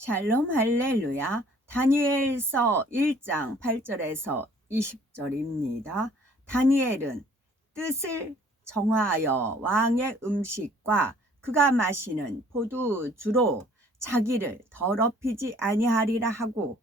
샬롬 할렐루야. 다니엘서 1장 8절에서 20절입니다. 다니엘은 뜻을 정하여 왕의 음식과 그가 마시는 포도주로 자기를 더럽히지 아니하리라 하고,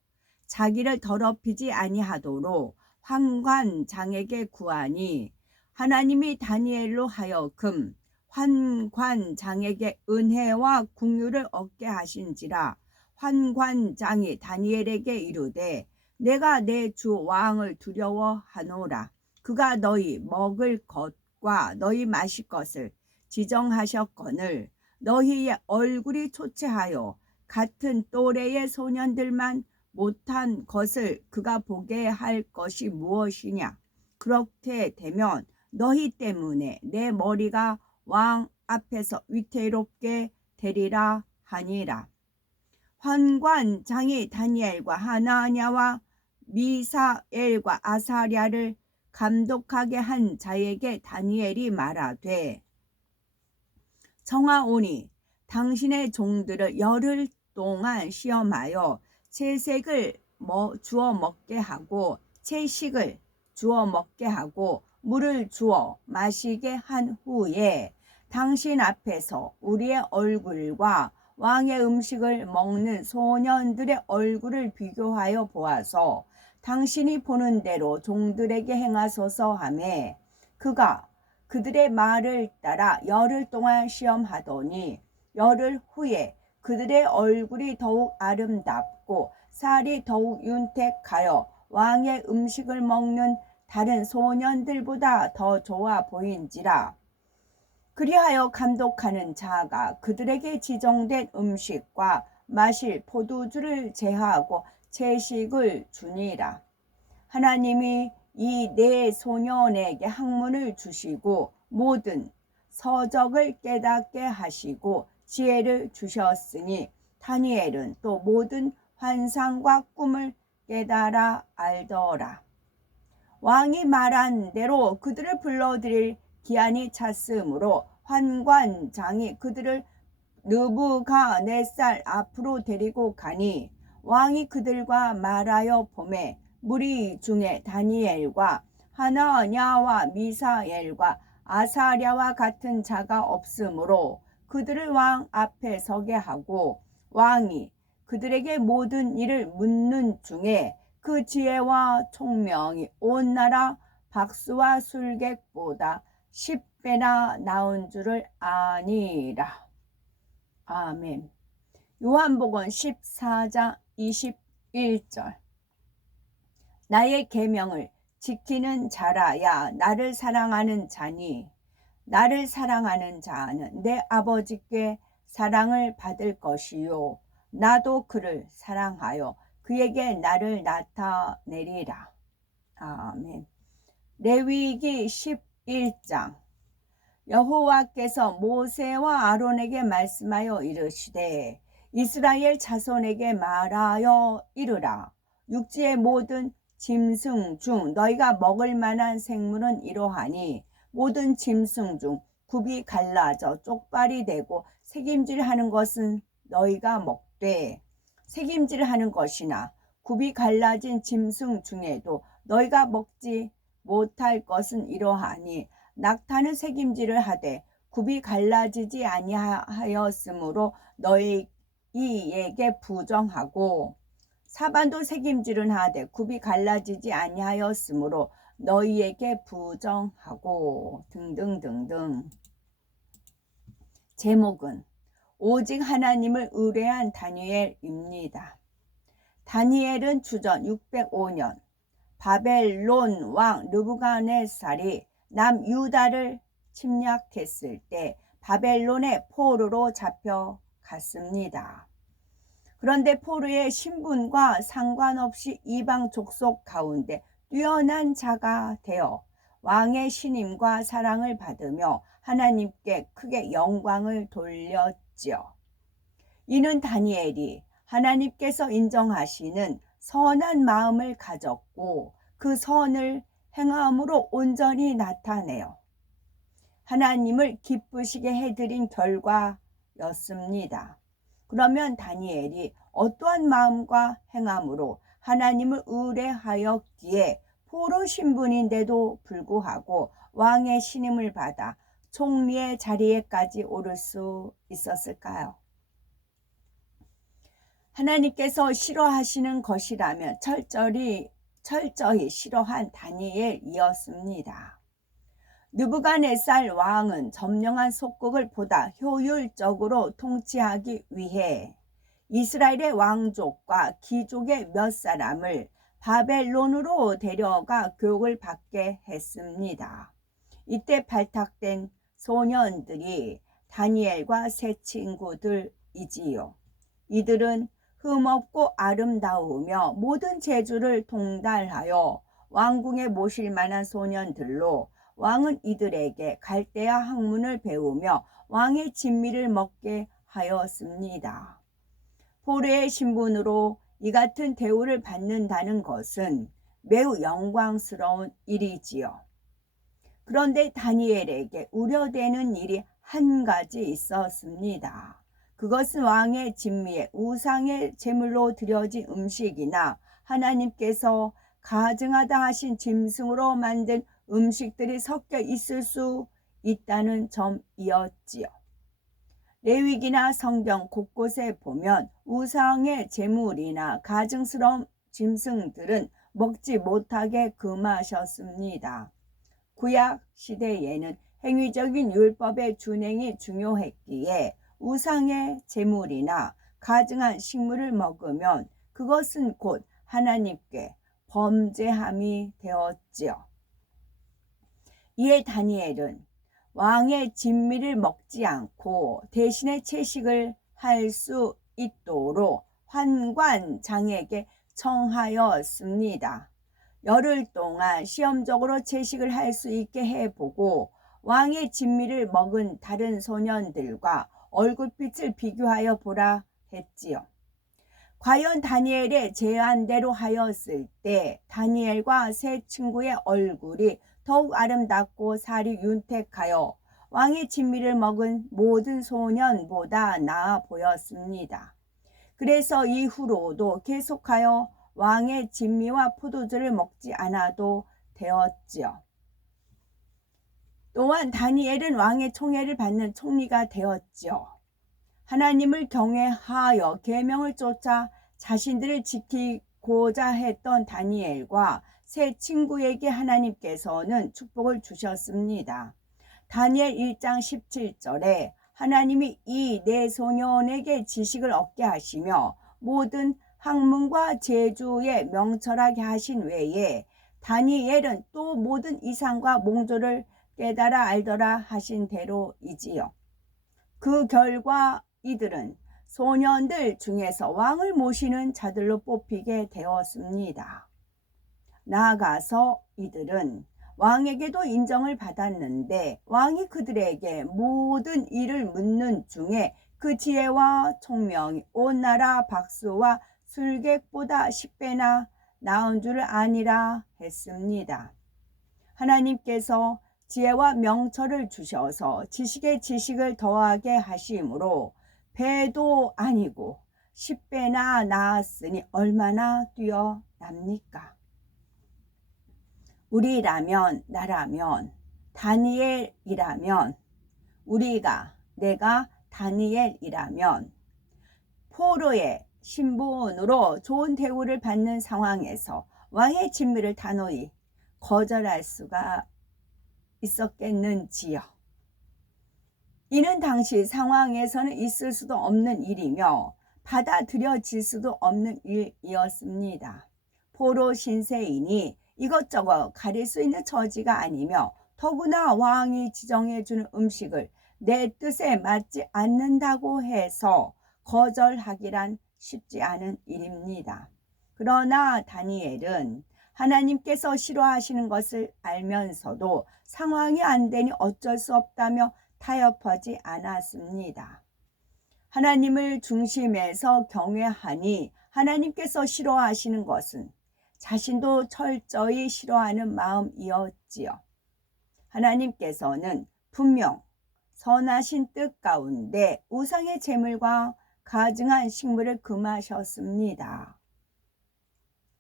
자기를 더럽히지 아니하도록 환관장에게 구하니, 하나님이 다니엘로 하여금 환관장에게 은혜와 긍휼을 얻게 하신지라. 환관장이 다니엘에게 이르되, 내가 내 주 왕을 두려워하노라. 그가 너희 먹을 것과 너희 마실 것을 지정하셨거늘 너희의 얼굴이 초췌하여 같은 또래의 소년들만 못한 것을 그가 보게 할 것이 무엇이냐. 그렇게 되면 너희 때문에 내 머리가 왕 앞에서 위태롭게 되리라 하니라. 환관장이 다니엘과 하나냐와 미사엘과 아사랴를 감독하게 한 자에게 다니엘이 말하되, 청하오니 당신의 종들을 열흘 동안 시험하여 채색을 주어 먹게 하고 채식을 주어 먹게 하고 물을 주어 마시게 한 후에 당신 앞에서 우리의 얼굴과 왕의 음식을 먹는 소년들의 얼굴을 비교하여 보아서 당신이 보는 대로 종들에게 행하소서 하매, 그가 그들의 말을 따라 열흘 동안 시험하더니 열흘 후에 그들의 얼굴이 더욱 아름답고 살이 더욱 윤택하여 왕의 음식을 먹는 다른 소년들보다 더 좋아 보인지라. 그리하여 감독하는 자가 그들에게 지정된 음식과 마실 포도주를 제하고 채식을 주니라. 하나님이 이 네 소년에게 학문을 주시고 모든 서적을 깨닫게 하시고 지혜를 주셨으니 다니엘은 또 모든 환상과 꿈을 깨달아 알더라. 왕이 말한 대로 그들을 불러들일 기한이 찼으므로 환관장이 그들을 느부갓네살 앞으로 데리고 가니, 왕이 그들과 말하여 보매 무리 중에 다니엘과 하나냐와 미사엘과 아사랴와 같은 자가 없으므로 그들을 왕 앞에 서게 하고, 왕이 그들에게 모든 일을 묻는 중에 그 지혜와 총명이 온 나라 박수와 술객보다 10배나 나은 줄을 아니라. 아멘. 요한복음 14장 21절. 나의 계명을 지키는 자라야 나를 사랑하는 자니, 나를 사랑하는 자는 내 아버지께 사랑을 받을 것이요 나도 그를 사랑하여 그에게 나를 나타내리라. 아멘. 레위기 11장. 여호와께서 모세와 아론에게 말씀하여 이르시되, 이스라엘 자손에게 말하여 이르라. 육지의 모든 짐승 중 너희가 먹을 만한 생물은 이러하니, 모든 짐승 중 굽이 갈라져 쪽발이 되고 새김질하는 것은 너희가 먹되, 새김질하는 것이나 굽이 갈라진 짐승 중에도 너희가 먹지 못할 것은 이러하니, 낙타는 새김질을 하되 굽이 갈라지지 아니하였으므로 너희에게 부정하고, 사반도 새김질은 하되 굽이 갈라지지 아니하였으므로 너희에게 부정하고, 등등등등. 제목은 오직 하나님을 의뢰한 다니엘입니다. 다니엘은 주전 605년 바벨론 왕 느부갓네살이 남유다를 침략했을 때 바벨론의 포로로 잡혀갔습니다. 그런데 포로의 신분과 상관없이 이방 족속 가운데 뛰어난 자가 되어 왕의 신임과 사랑을 받으며 하나님께 크게 영광을 돌렸지요. 이는 다니엘이 하나님께서 인정하시는 선한 마음을 가졌고 그 선을 행함으로 온전히 나타내어 하나님을 기쁘시게 해드린 결과였습니다. 그러면 다니엘이 어떠한 마음과 행함으로 하나님을 의뢰하였기에 포로 신분인데도 불구하고 왕의 신임을 받아 총리의 자리에까지 오를 수 있었을까요? 하나님께서 싫어하시는 것이라면 철저히 싫어한 다니엘이었습니다. 느부갓네살 왕은 점령한 속국을 보다 효율적으로 통치하기 위해 이스라엘의 왕족과 귀족의 몇 사람을 바벨론으로 데려가 교육을 받게 했습니다. 이때 발탁된 소년들이 다니엘과 세 친구들이지요. 이들은 흠없고 아름다우며 모든 재주를 동달하여 왕궁에 모실 만한 소년들로 왕은 이들에게 갈대아 학문을 배우며 왕의 진미를 먹게 하였습니다. 포로의 신분으로 이 같은 대우를 받는다는 것은 매우 영광스러운 일이지요. 그런데 다니엘에게 우려되는 일이 한 가지 있었습니다. 그것은 왕의 진미에 우상의 제물로 드려진 음식이나 하나님께서 가증하다 하신 짐승으로 만든 음식들이 섞여 있을 수 있다는 점이었지요. 레위기나 성경 곳곳에 보면 우상의 제물이나 가증스러운 짐승들은 먹지 못하게 금하셨습니다. 구약 시대에는 행위적인 율법의 준행이 중요했기에 우상의 제물이나 가증한 식물을 먹으면 그것은 곧 하나님께 범죄함이 되었지요. 이에 다니엘은 왕의 진미를 먹지 않고 대신에 채식을 할 수 있도록 환관장에게 청하였습니다. 열흘 동안 시험적으로 채식을 할 수 있게 해보고 왕의 진미를 먹은 다른 소년들과 얼굴빛을 비교하여 보라 했지요. 과연 다니엘의 제안대로 하였을 때 다니엘과 세 친구의 얼굴이 더욱 아름답고 살이 윤택하여 왕의 진미를 먹은 모든 소년보다 나아 보였습니다. 그래서 이후로도 계속하여 왕의 진미와 포도주를 먹지 않아도 되었지요. 또한 다니엘은 왕의 총애를 받는 총리가 되었지요. 하나님을 경외하여 계명을 쫓아 자신들을 지키고자 했던 다니엘과 세 친구에게 하나님께서는 축복을 주셨습니다. 다니엘 1장 17절에 하나님이 이 네 소년에게 지식을 얻게 하시며 모든 학문과 재주에 명철하게 하신 외에 다니엘은 또 모든 이상과 몽조를 깨달아 알더라 하신 대로이지요. 그 결과 이들은 소년들 중에서 왕을 모시는 자들로 뽑히게 되었습니다. 나아가서 이들은 왕에게도 인정을 받았는데 왕이 그들에게 모든 일을 묻는 중에 그 지혜와 총명이 온 나라 박수와 술객보다 10배나 나은 줄 아니라 했습니다. 하나님께서 지혜와 명철을 주셔서 지식에 지식을 더하게 하심으로 배도 아니고 10배나 나았으니 얼마나 뛰어납니까? 우리라면, 나라면, 다니엘이라면, 내가 다니엘이라면 포로의 신분으로 좋은 대우를 받는 상황에서 왕의 진미를 단호히 거절할 수가 있었겠는지요. 이는 당시 상황에서는 있을 수도 없는 일이며 받아들여질 수도 없는 일이었습니다. 포로 신세인이 이것저것 가릴 수 있는 처지가 아니며 더구나 왕이 지정해주는 음식을 내 뜻에 맞지 않는다고 해서 거절하기란 쉽지 않은 일입니다. 그러나 다니엘은 하나님께서 싫어하시는 것을 알면서도 상황이 안 되니 어쩔 수 없다며 타협하지 않았습니다. 하나님을 중심에서 경외하니 하나님께서 싫어하시는 것은 자신도 철저히 싫어하는 마음이었지요. 하나님께서는 분명 선하신 뜻 가운데 우상의 제물과 가증한 식물을 금하셨습니다.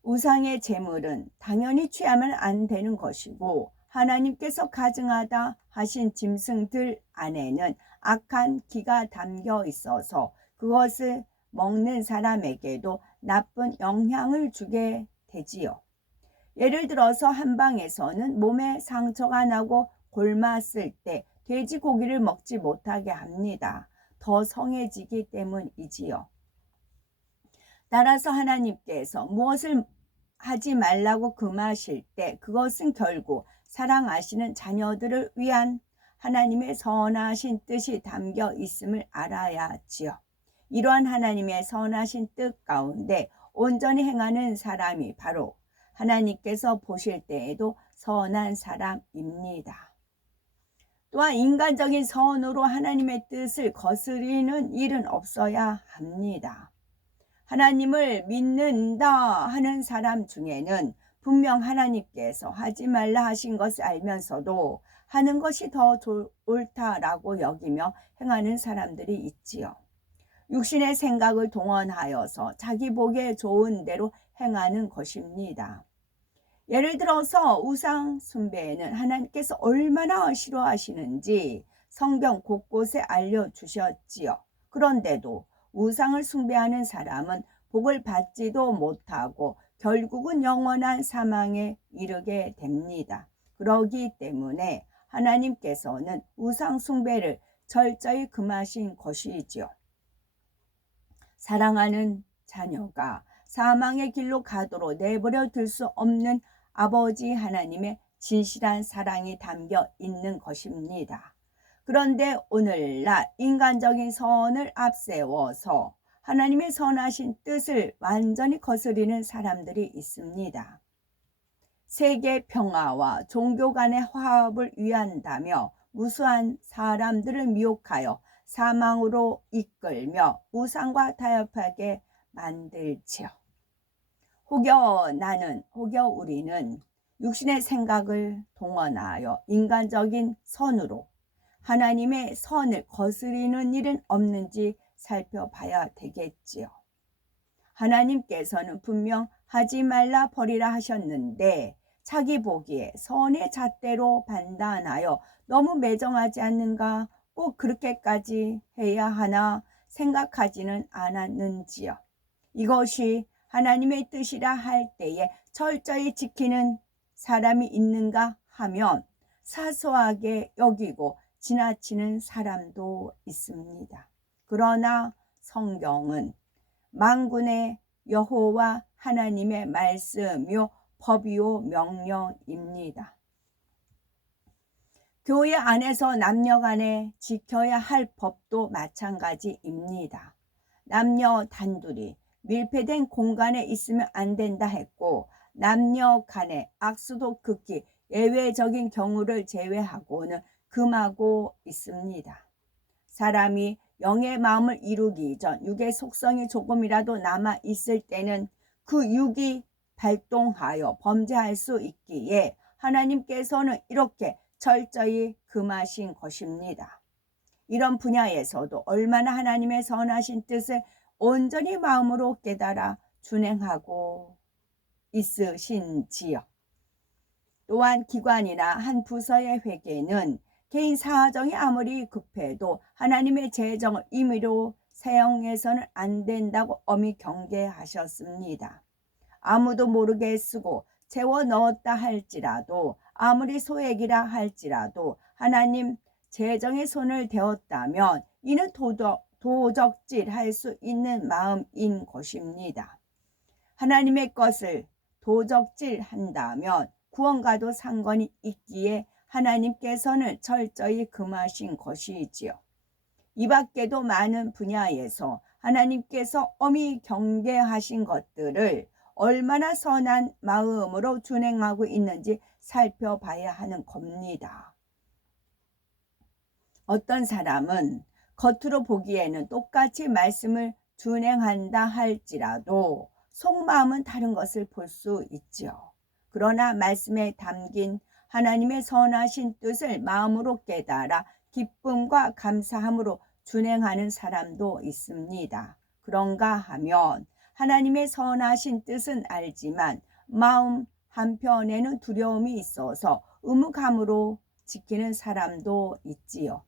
우상의 제물은 당연히 취하면 안 되는 것이고 하나님께서 가증하다 하신 짐승들 안에는 악한 기가 담겨 있어서 그것을 먹는 사람에게도 나쁜 영향을 주게 되지요. 예를 들어서 한방에서는 몸에 상처가 나고 골맞을 때 돼지고기를 먹지 못하게 합니다. 더 성해지기 때문이지요. 따라서 하나님께서 무엇을 하지 말라고 금하실 때 그것은 결국 사랑하시는 자녀들을 위한 하나님의 선하신 뜻이 담겨 있음을 알아야지요. 이러한 하나님의 선하신 뜻 가운데 온전히 행하는 사람이 바로 하나님께서 보실 때에도 선한 사람입니다. 또한 인간적인 선으로 하나님의 뜻을 거스리는 일은 없어야 합니다. 하나님을 믿는다 하는 사람 중에는 분명 하나님께서 하지 말라 하신 것을 알면서도 하는 것이 더 옳다라고 여기며 행하는 사람들이 있지요. 육신의 생각을 동원하여서 자기 보기에 좋은 대로 행하는 것입니다. 예를 들어서 우상 숭배에는 하나님께서 얼마나 싫어하시는지 성경 곳곳에 알려주셨지요. 그런데도 우상을 숭배하는 사람은 복을 받지도 못하고 결국은 영원한 사망에 이르게 됩니다. 그러기 때문에 하나님께서는 우상 숭배를 철저히 금하신 것이지요. 사랑하는 자녀가 사망의 길로 가도록 내버려 둘 수 없는 아버지 하나님의 진실한 사랑이 담겨 있는 것입니다. 그런데 오늘날 인간적인 선을 앞세워서 하나님의 선하신 뜻을 완전히 거스리는 사람들이 있습니다. 세계 평화와 종교 간의 화합을 위한다며 무수한 사람들을 미혹하여 사망으로 이끌며 우상과 타협하게 만들지요. 혹여 우리는 육신의 생각을 동원하여 인간적인 선으로 하나님의 선을 거스리는 일은 없는지 살펴봐야 되겠지요. 하나님께서는 분명 하지 말라 버리라 하셨는데 자기 보기에 선의 잣대로 판단하여 너무 매정하지 않는가, 꼭 그렇게까지 해야 하나 생각하지는 않았는지요. 이것이 하나님의 뜻이라 할 때에 철저히 지키는 사람이 있는가 하면 사소하게 여기고 지나치는 사람도 있습니다. 그러나 성경은 만군의 여호와 하나님의 말씀이요 법이요 명령입니다. 교회 안에서 남녀 간에 지켜야 할 법도 마찬가지입니다. 남녀 단둘이 밀폐된 공간에 있으면 안 된다 했고 남녀 간의 악수도 극히 예외적인 경우를 제외하고는 금하고 있습니다. 사람이 영의 마음을 이루기 전 육의 속성이 조금이라도 남아 있을 때는 그 육이 발동하여 범죄할 수 있기에 하나님께서는 이렇게 철저히 금하신 것입니다. 이런 분야에서도 얼마나 하나님의 선하신 뜻을 온전히 마음으로 깨달아 준행하고 있으신지요. 또한 기관이나 한 부서의 회계는 개인 사정이 아무리 급해도 하나님의 재정을 임의로 사용해서는 안 된다고 엄히 경계하셨습니다. 아무도 모르게 쓰고 채워 넣었다 할지라도 아무리 소액이라 할지라도 하나님 재정의 손을 대었다면 이는 도적질할 수 있는 마음인 것입니다. 하나님의 것을 도적질한다면 구원과도 상관이 있기에 하나님께서는 철저히 금하신 것이지요. 이 밖에도 많은 분야에서 하나님께서 엄히 경계하신 것들을 얼마나 선한 마음으로 준행하고 있는지 살펴봐야 하는 겁니다. 어떤 사람은 겉으로 보기에는 똑같이 말씀을 준행한다 할지라도 속마음은 다른 것을 볼 수 있죠. 그러나 말씀에 담긴 하나님의 선하신 뜻을 마음으로 깨달아 기쁨과 감사함으로 준행하는 사람도 있습니다. 그런가 하면 하나님의 선하신 뜻은 알지만 마음 한편에는 두려움이 있어서 의무감으로 지키는 사람도 있지요.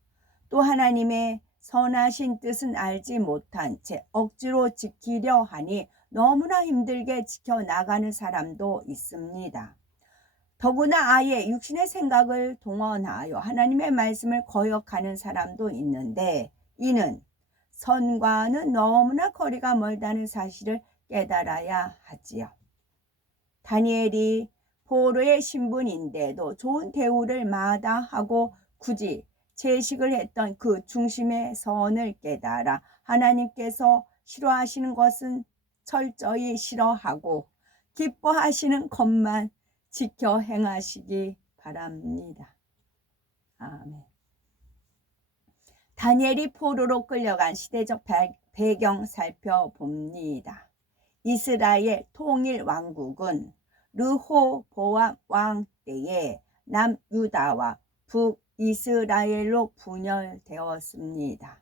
또 하나님의 선하신 뜻은 알지 못한 채 억지로 지키려 하니 너무나 힘들게 지켜나가는 사람도 있습니다. 더구나 아예 육신의 생각을 동원하여 하나님의 말씀을 거역하는 사람도 있는데 이는 선과는 너무나 거리가 멀다는 사실을 깨달아야 하지요. 다니엘이 포로의 신분인데도 좋은 대우를 마다하고 굳이 채식을 했던 그 중심의 선을 깨달아 하나님께서 싫어하시는 것은 철저히 싫어하고 기뻐하시는 것만 지켜 행하시기 바랍니다. 아멘. 다니엘이 포로로 끌려간 시대적 배경 살펴봅니다. 이스라엘 통일 왕국은 르호보암 왕 때에 남유다와 북이스라엘로 분열되었습니다.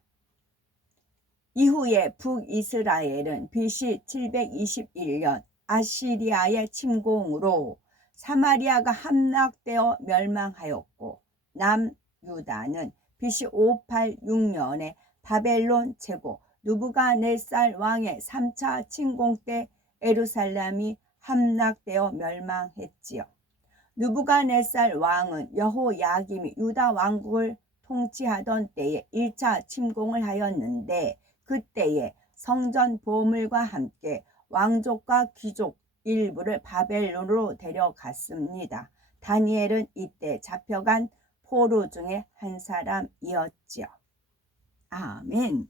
이후에 북이스라엘은 BC 721년 아시리아의 침공으로 사마리아가 함락되어 멸망하였고 남유다는 BC 586년에 바벨론 제국 느부갓네살 왕의 3차 침공 때 예루살렘이 함락되어 멸망했지요. 느부갓네살 왕은 여호야김이 유다 왕국을 통치하던 때에 1차 침공을 하였는데 그때에 성전 보물과 함께 왕족과 귀족 일부를 바벨론으로 데려갔습니다. 다니엘은 이때 잡혀간 포로 중에 한 사람이었지요. 아멘.